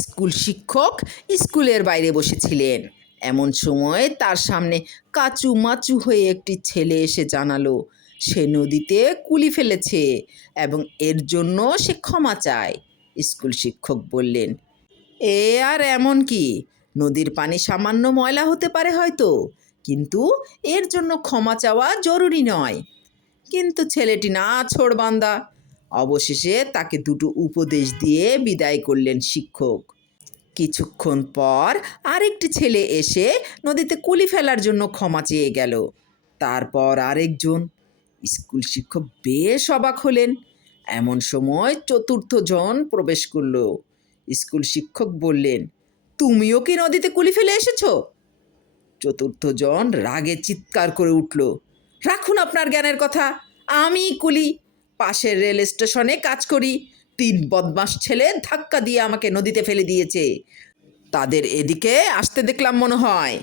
School শিক্ষক স্কুলের বাইরে বসেছিলেন। এমন সময় তার সামনে কাচুমাচু হয়ে একটি ছেলে এসে জানালো সে নদীতে কুলি ফেলেছে এবং এর জন্য সে ক্ষমা চায়। স্কুল শিক্ষক বললেন, এ আর এমন কি, নদীর পানি সামান্য ময়লা হতে পারে হয়তো, কিন্তু এর জন্য ক্ষমা চাওয়া জরুরি নয়। কিন্তু ছেলেটি নাছোড়বান্দা। অবশেষে তাকে দুটো উপদেশ দিয়ে বিদায় করলেন শিক্ষক। কিছুক্ষণ পর আরেকটি ছেলে এসে নদীতে কুলি ফেলার জন্য ক্ষমা চেয়ে গেল। তারপর আরেকজন। স্কুল শিক্ষক বেশ অবাক হলেন। এমন সময় চতুর্থ জন প্রবেশ করলো। স্কুল শিক্ষক বললেন, তুমিও কি নদীতে কুলি ফেলে এসেছো? চতুর্থ জন রাগে চিৎকার করে উঠল, রাখুন আপনার জ্ঞানের কথা, আমি কুলি, পাশের রেল স্টেশনে কাজ করি। 3 বদমাস ছেলে ধাক্কা দিয়ে আমাকে নদীতে ফেলে দিয়েছে, তাদের এদিকে আসতে দেখলাম মনে হয়।